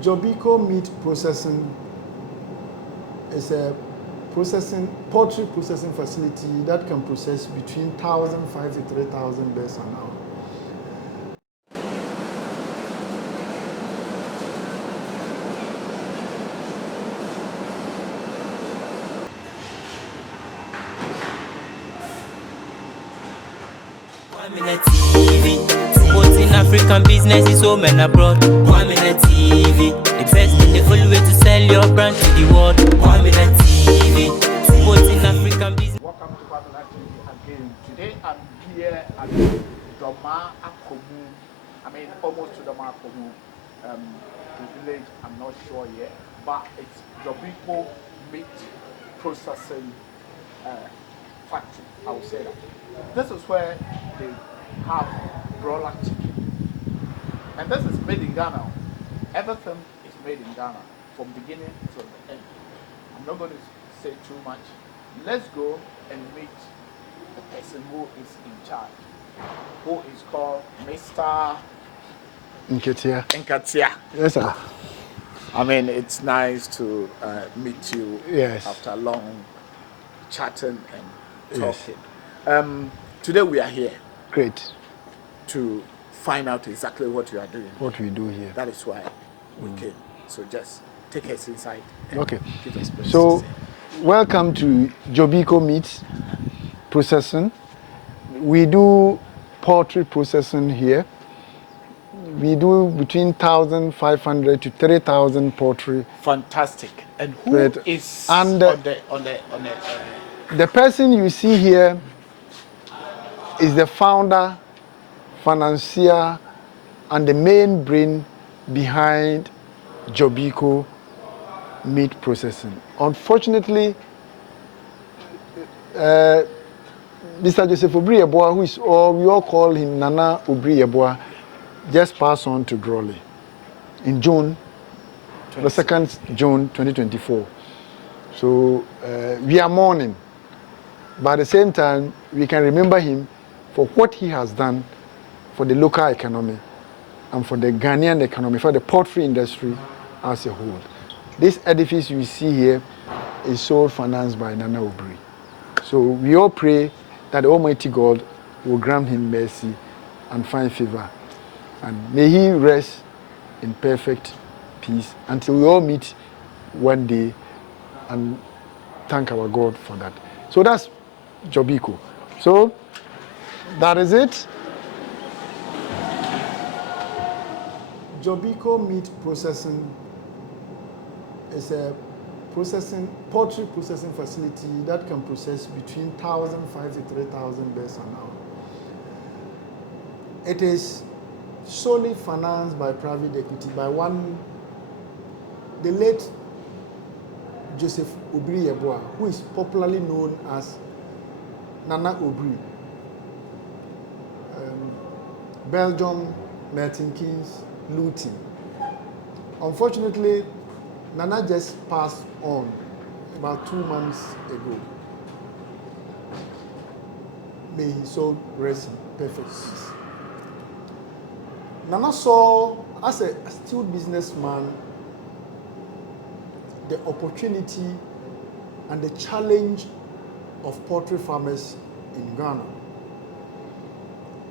Jobiko Meat Processing is a poultry processing facility that can process between 1,500 to 3,000 birds an hour. TV, supporting African businesses home and abroad. 1 minute TV, the best and the only way to sell your brand to the world. 1 minute TV, supporting African business. Welcome to 1 minute TV again. Today I'm here at Doma Akomu. Almost to Doma Akomu. The village, I'm not sure yet, but it's Jobiko Meat Processing Factory. I will say that. This is where they have broiler chicken, and this is made in Ghana. Everything is made in Ghana from beginning to the end. I'm not going to say too much. Let's go and meet the person who is in charge, who is called Mr. Nkatia. Yes, sir. It's nice to meet you. Yes. After long chatting and Yes. talking. Today we are here. Great. To find out exactly what you are doing. What we do here. That is why we came. So just take us inside. Okay. Give us space So, to say. welcome to Jobiko Meat Processing. We do poultry processing here. We do between 1,500 to 3,000 poultry. Fantastic. And who is on the The person you see here is the founder, financier, and the main brain behind Jobiko Meat Processing. Unfortunately, Mr. Joseph Obriyeboah, we all call him Nana Obriyeboah, just passed on to Drawley in June, the 2nd June 2024. So we are mourning, but at the same time, we can remember him for what he has done for the local economy and for the Ghanaian economy, for the poultry industry as a whole. This edifice you see here is sole financed by Nana Obri. So we all pray that the Almighty God will grant him mercy and find favor. And may he rest in perfect peace until we all meet one day and thank our God for that. So that's Jobiko. So that is it. Jobiko Meat Processing is a poultry processing facility that can process between 1,500 to 3,000 birds an hour. It is solely financed by private equity by the late Joseph Obriyeboah, who is popularly known as Nana Obri. Belgium, Merton Keynes, Luton. Unfortunately, Nana just passed on about 2 months ago. May his soul rest in perfect peace. Nana saw, as a astute businessman, the opportunity and the challenge of poultry farmers in Ghana.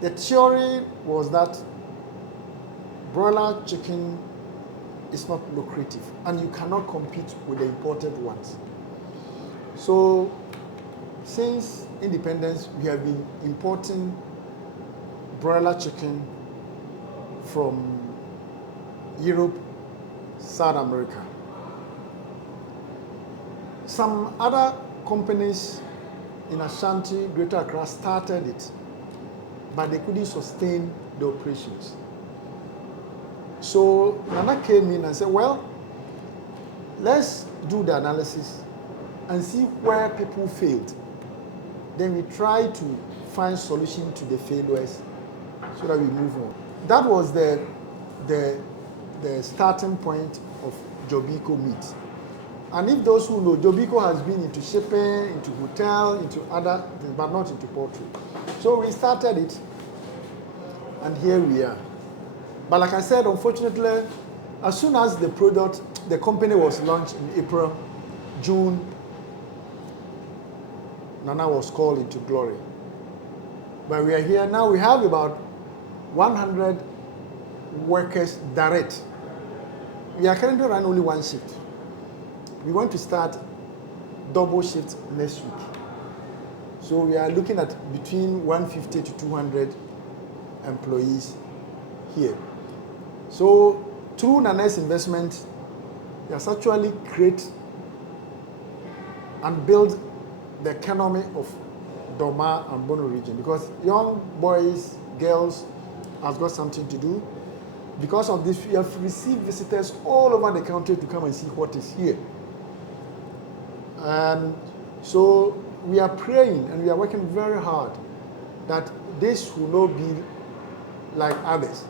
The theory was that broiler chicken is not lucrative and you cannot compete with the imported ones. So since independence, we have been importing broiler chicken from Europe, South America. Some other companies in Ashanti, Greater Accra started it, but they couldn't sustain the operations. So Nana came in and said, well, let's do the analysis and see where people failed. Then we try to find solution to the failures so that we move on. That was the starting point of Jobiko Meat. And if those who know, Jobiko has been into shipping, into hotel, into other things, but not into poultry. So we started it, and here we are. But like I said, unfortunately, As soon as the company was launched in April, June, Nana was called into glory. But we are here now. We have about 100 workers direct. We are currently running only one shift. We want to start double shift next week. So we are looking at between 150 to 200 employees here. So through Nana's investment, he has actually created and built the economy of Doma and Bono region, because young boys, girls have got something to do. Because of this, we have received visitors all over the country to come and see what is here. And so we are praying and we are working very hard that this will not be like others.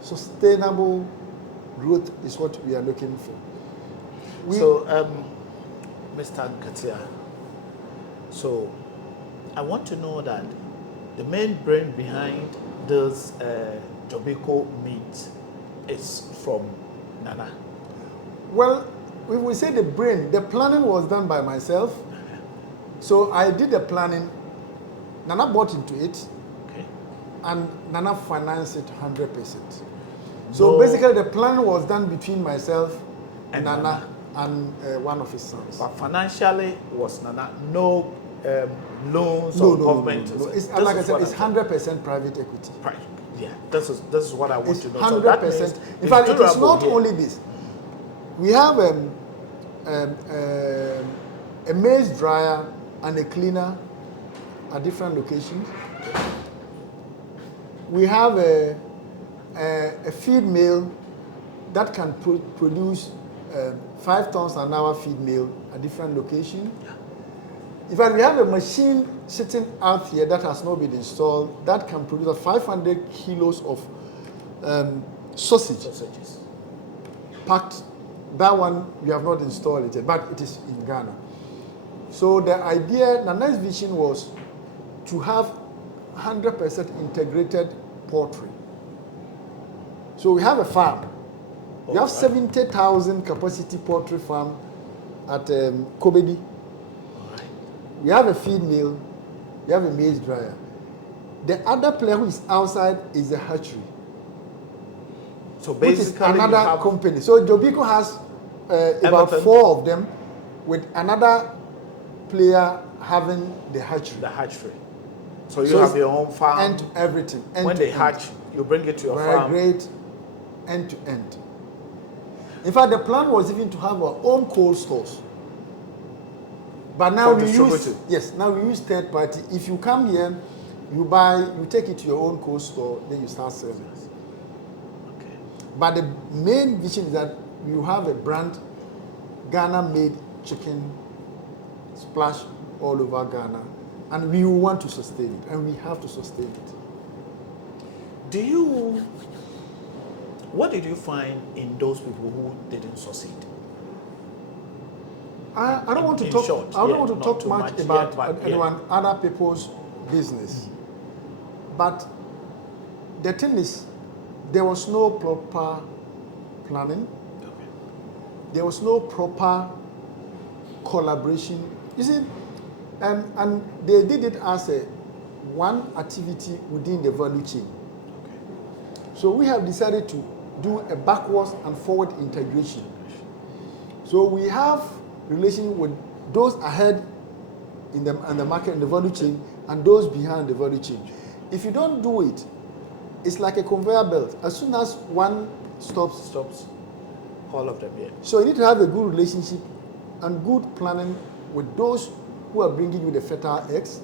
Sustainable growth is what we are looking for. Mr. Nkatia, so I want to know that the main brain behind this Jobiko meat is from Nana. Well, we will say the brain, the planning was done by myself. So I did the planning, Nana bought into it, Okay. and Nana financed it 100%. So basically the plan was done between myself and Nana and one of his sons. But financially was Nana no loans or government. No. It's, like I said, it's 100% private equity. Right. Yeah, this is what I want It's to know. 100%. In fact, it is not only this. We have a maize dryer and a cleaner at different locations. We have a feed mill that can produce 5 tons an hour feed mill at different locations. In fact, we have a machine sitting out here that has not been installed that can produce 500 kilos of sausages packed. That one we have not installed it yet, but it is in Ghana. So the idea, Nana's vision was to have 100% integrated poultry. So we have a farm. We have 70,000 capacity poultry farm at Kobedi. We have a feed mill. We have a maize dryer. The other player who is outside is a hatchery. So which is basically another company. So Jobiko has about 4 of them, with another player having the hatchery. The hatchery. So you have your own farm. And everything. When they hatch, you bring it to your farm. Very great, end to end. In fact, the plan was even to have our own cold stores. But now we use third party. If you come here, you buy, you take it to your own cold store, then you start selling. Okay. But the main vision is that you have a brand, Ghana-made chicken, splash all over Ghana, and we want to sustain it, and we have to sustain it. What did you find in those people who didn't succeed? I don't want to talk. I don't want to talk much about anyone, other people's business. But the thing is, there was no proper planning. Okay. There was no proper collaboration. You see, and they did it as one activity within the value chain. Okay. So we have decided to do a backwards and forward integration. So we have relation with those ahead in the market, in the value chain, and those behind the value chain. If you don't do it, it's like a conveyor belt. As soon as one stops, all of them. Yeah. So you need to have a good relationship and good planning with those who are bringing you the fertile eggs.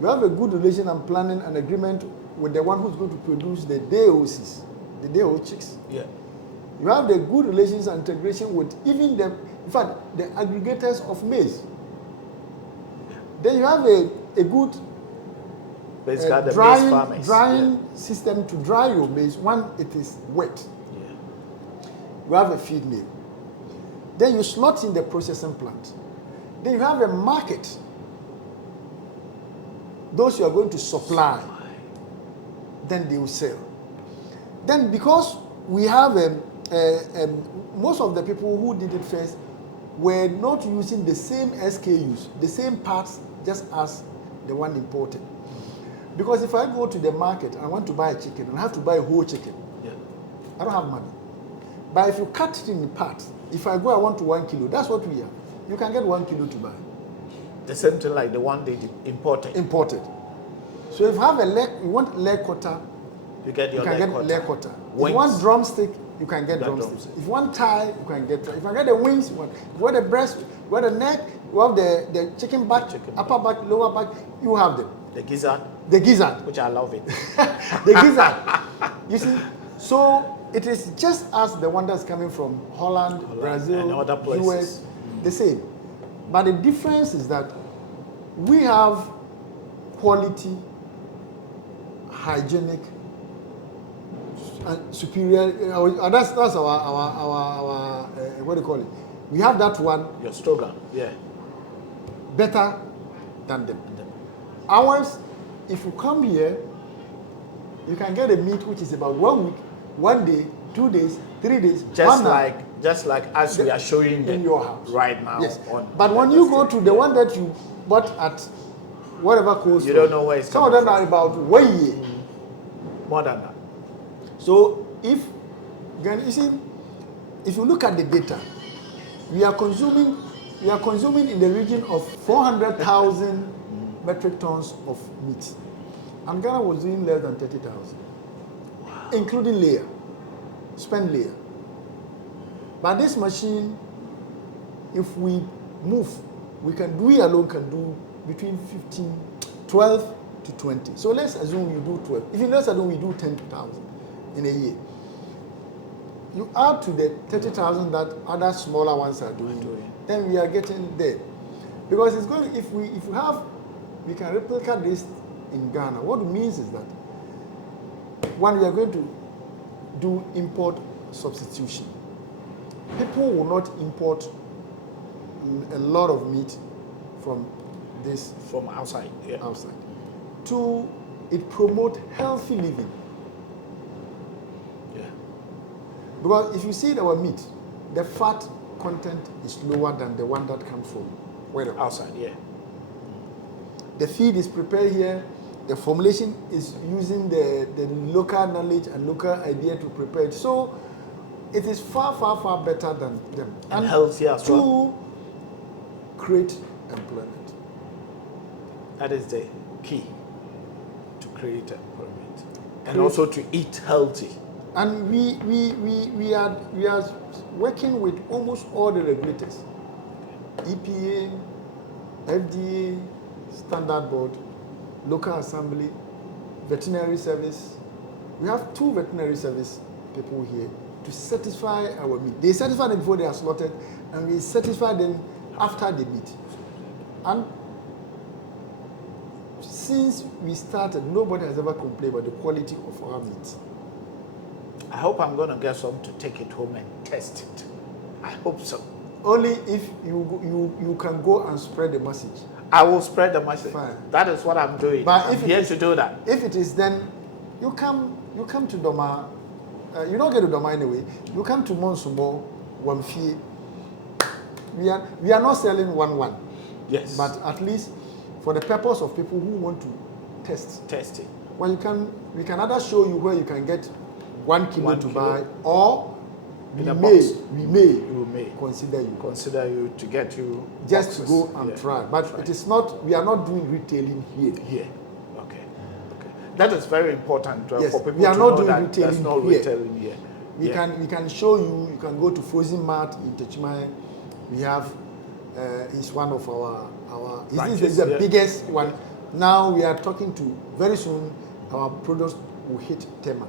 You have a good relation and planning and agreement with the one who's going to produce the DOCs, the DO chicks. Yeah. You have the good relations and integration with even the, in fact, the aggregators of maize. Then you have a good drying system to dry your maize when it is wet. Yeah. You have a feed mill. Then you slot in the processing plant. Then you have a market. Those you are going to supply, then they will sell. Then because we have most of the people who did it first were not using the same SKUs, the same parts, just as the one imported. Because if I go to the market and I want to buy a chicken, and I have to buy a whole chicken. Yeah. I don't have money. But if you cut it in parts, if I go, I want to 1 kilo, that's what we have. You can get 1 kilo to buy. The same thing like the one they imported. Imported. So if you have a leg, you want leg quarter, You get your you can leg get quarter. leg quarter. If Wings. you want drumstick, you can get You got drumstick. drumstick. If you want thigh, you can get thigh. If you get the wings, you want the breast, you want the neck, you have the chicken back, upper back, lower back, you have them. The gizzard, The gizzard. which I love it. The gizzard. You see, so it is just as the one that's coming from Holland, Brazil, and other places. US, the same. But the difference is that we have quality, hygienic, and superior. That's our what do you call it? We have that one Your slogan, yeah. better than them. Ours, if you come here, you can get a meat which is about 1 week, 1 day, 2 days, 3 days, Just like as we are showing in them your house right now. Yes. On But when you go to the one that you bought at whatever coast, You don't know where it's some of coming them are about 1 year. more than that. So if you see, if you look at the data, we are consuming in the region of 400,000 metric tons of meat, and Ghana was doing less than 30,000, including layer, spent layer. But this machine, if we move, we alone can do between 12 to 20. So let's assume you do 12. Let's assume we do 10,000 in a year. You add to the 30,000 that other smaller ones are doing, then we are getting there. Because it's going. If we can replicate this in Ghana. What it means is that one, we are going to do import substitution. People will not import a lot of meat from this From outside, yeah. outside. Two, it promotes healthy living. Yeah. Because if you see our meat, the fat content is lower than the one that comes from Outside, yeah. The feed is prepared here. The formulation is using the local knowledge and local idea to prepare it. So it is far, far, far better than them. And healthier as well. To create employment. That is the key to create employment. And also to eat healthy. And we are working with almost all the regulators. EPA, FDA, Standard Board, Local Assembly, Veterinary Service. We have 2 veterinary service people here to certify our meat. They certify them before they are slaughtered, and we certify them after the meat. And since we started, nobody has ever complained about the quality of our meat. I hope I'm going to get some to take it home and test it. I hope so. Only if you can go and spread the message. I will spread the message. Fine. That is what I'm doing. But I'm if it here is- to do that. If it is, then you come to Doma. You don't get to Doma anyway. You come to Monsumo, Wamfi. We are not selling 1-1, Yes. but at least for the purpose of people who want to test. Test it. Well, we can either show you where you can get 1 kilo 1 to kilo. buy, or In a box. we may You may consider you consider you to get you just boxes. to go and Yeah. try. But it is not. We are not doing retailing here. Here. Okay. That is very important Yes, for people we are to not know doing that retailing there's no here. retailing here. We Yeah. can show you. You can go to Frozen Mart in Techmai. We have. It's one of our. Branches, This is the yeah. biggest one. Now we are talking to. Very soon, our products will hit Tema.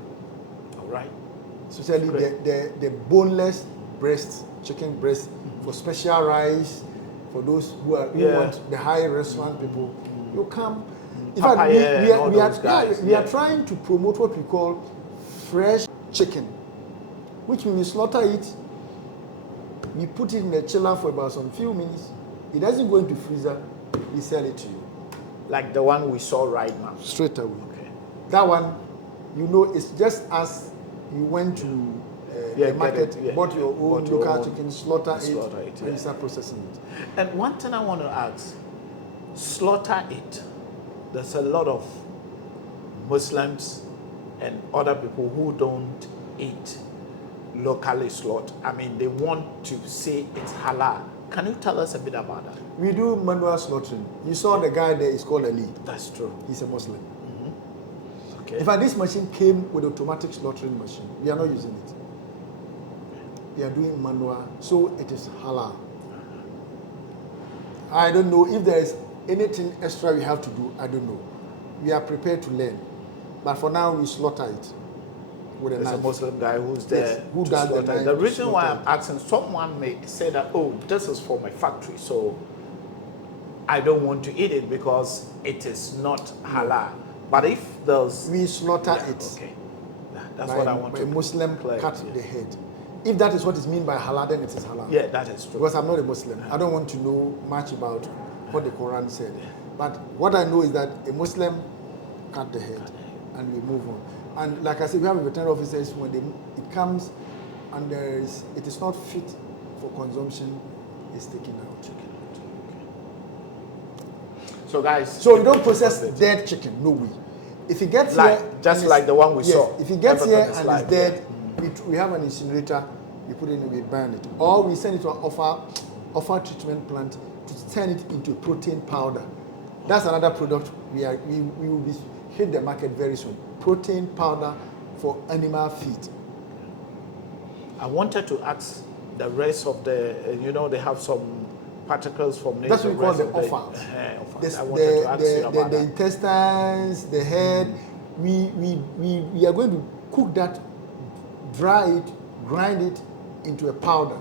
All right. Especially Great. the boneless breast, chicken breast, for special rice, for those who Yeah. want the high restaurant people. You come. In Papa, fact, yeah, and all we are those guys, we are yeah. trying to promote what we call fresh chicken, which when we slaughter it, we put it in the chiller for about some few minutes. It doesn't go into freezer. We sell it to you Like the one we saw right now. straight away. Okay. That one, it's just as you went to the market, it, bought your own bought your local own chicken, slaughter it, yeah. and you start processing it. And one thing I want to ask, slaughter it. There's a lot of Muslims and other people who don't eat locally slaughtered. I mean, they want to say it's halal. Can you tell us a bit about that? We do manual slaughtering. You saw the guy there is called Ali. That's true. He's a Muslim. Okay. In fact, this machine came with automatic slaughtering machine. We are not using it. We are doing manual, so it is halal. I don't know if there is anything extra we have to do. I don't know. We are prepared to learn, but for now we slaughter it with a There's knife. a Muslim guy who's there. Yes, who to does the slaughter it. knife The to reason why slaughter I'm asking, someone may say that, oh, this is for my factory, so I don't want to eat it because it is not halal. But if there's We slaughter it. okay, that's what I want by to a Muslim clear, cut yeah. the head. If that is what is meant by halal, then it is halal. Yeah, that is true. Because I'm not a Muslim. I don't want to know much about what the Quran said. But what I know is that a Muslim cut the head and we move on. And like I said, we have veterinary officers when it comes and it is not fit for consumption, it's taken out. So guys, So we don't process dead chicken, no way. If it gets like here, just and like it's- the one we yes, saw. if it gets Everything here is and live, it's dead, we have an incinerator. We put it in, we burn it, or we send it to an offer treatment plant to turn it into protein powder. That's another product we will be hit the market very soon. Protein powder for animal feed. I wanted to ask the rest of the, they have some particles from That's what we call the rest of offals. I wanted to ask you about the that. intestines, the head. We are going to cook that, dry it, grind it into a powder.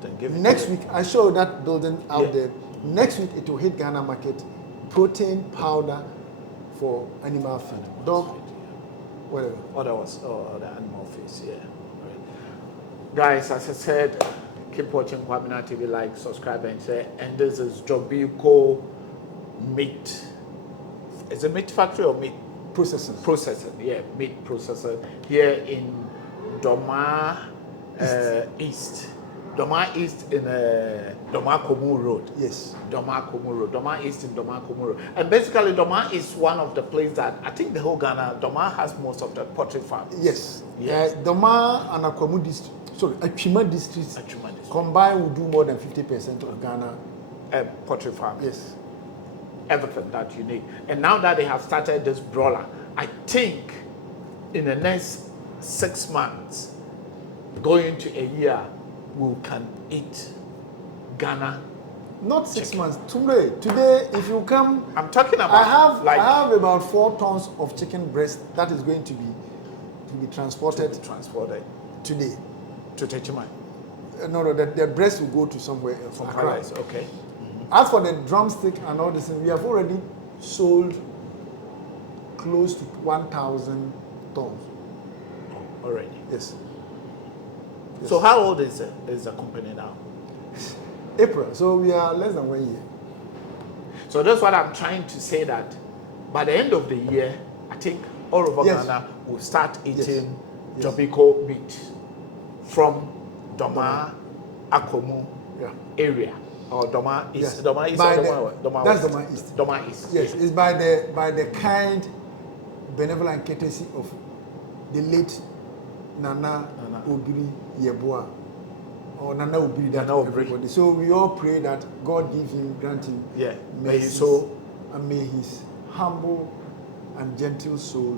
Then give it Next to week, I show that building out Yeah. there. Next week, it will hit Ghana market. Protein powder for animal feed, dog, whatever. the animal face, yeah. Right. Guys, as I said, keep watching Kwamina TV, like, subscribe, and share. And this is Jobiko Meat. Is it meat factory or meat Processing. processing? Yeah, meat processor here in Doma East. Doma East in Doma Komu Road. Yes. Doma Komu Road. Doma East in Doma Komu Road. And basically, Doma is one of the places that I think the whole Ghana, Doma has most of the poultry farms. Yes. Yes. Doma and Akwamu district, sorry, Achima districts Achuma district. combined will do more than 50% of Ghana. Poultry farm. Yes. Everything that you need. And now that they have started this broiler, I think in the next 6 months, going to a year, we can eat Ghana. Not 6 months. Today, if you come, I'm talking about I have about 4 tons of chicken breast that is going to be transported transported today. to Techima. No, the breast will go to somewhere else. From Accra. Paradise, okay. As for the drumstick and all this, we have already sold close to 1,000 tons. Already. Yes. So how old is the company now? April. So we are less than 1 year. So that's what I'm trying to say, that by the end of the year, I think all over Yes. Ghana will start eating Yes. Jobiko meat from Doma, Akomu Yeah. area. Or Doma East. Yes. Doma East By or the- Doma that's West? Doma East. Doma East. Yes, it's by the kind benevolent courtesy of the late Nana Obiri Yeboah, or Nana Obiri, that Nana Obiri. everybody. So we all pray that God give him, grant him Yeah. May mercies, his soul and may his humble and gentle soul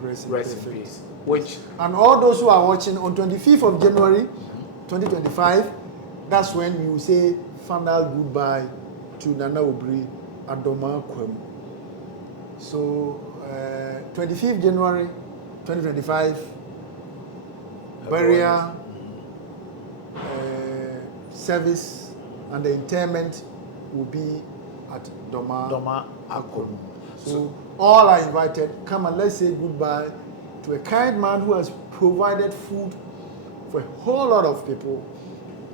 rest in rest in perfect. peace. Which And all those who are watching on 25th of January 2025, that's when we will say final goodbye to Nana Obiri Adoma Kwem. So 25th January 2025, burial, service, and the interment will be at Doma Akomu. So all are invited. Come and let's say goodbye to a kind man who has provided food for a whole lot of people.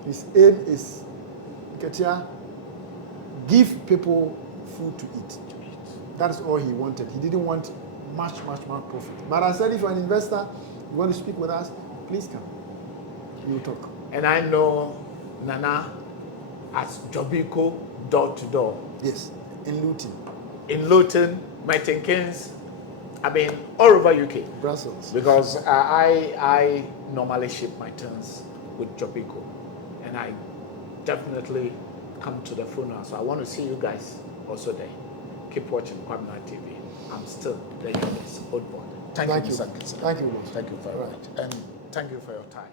His aim is, Ketia, give people food to eat. That's all he wanted. He didn't want much profit. But I said, if you're an investor, you want to speak with us, please come. We'll talk. And I know Nana as Jobiko door to door. Yes, in Luton. In Luton, Milton Keynes, I mean, all over UK. Brussels. Because I normally ship my turns with Jobiko. And I definitely come to the funeral. So I want to see you guys also there. Keep watching Kwamina TV. I'm still the youngest old boy. Thank you, Mr. Kinsella. Thank you, boss. Thank you very much. And thank you for your time.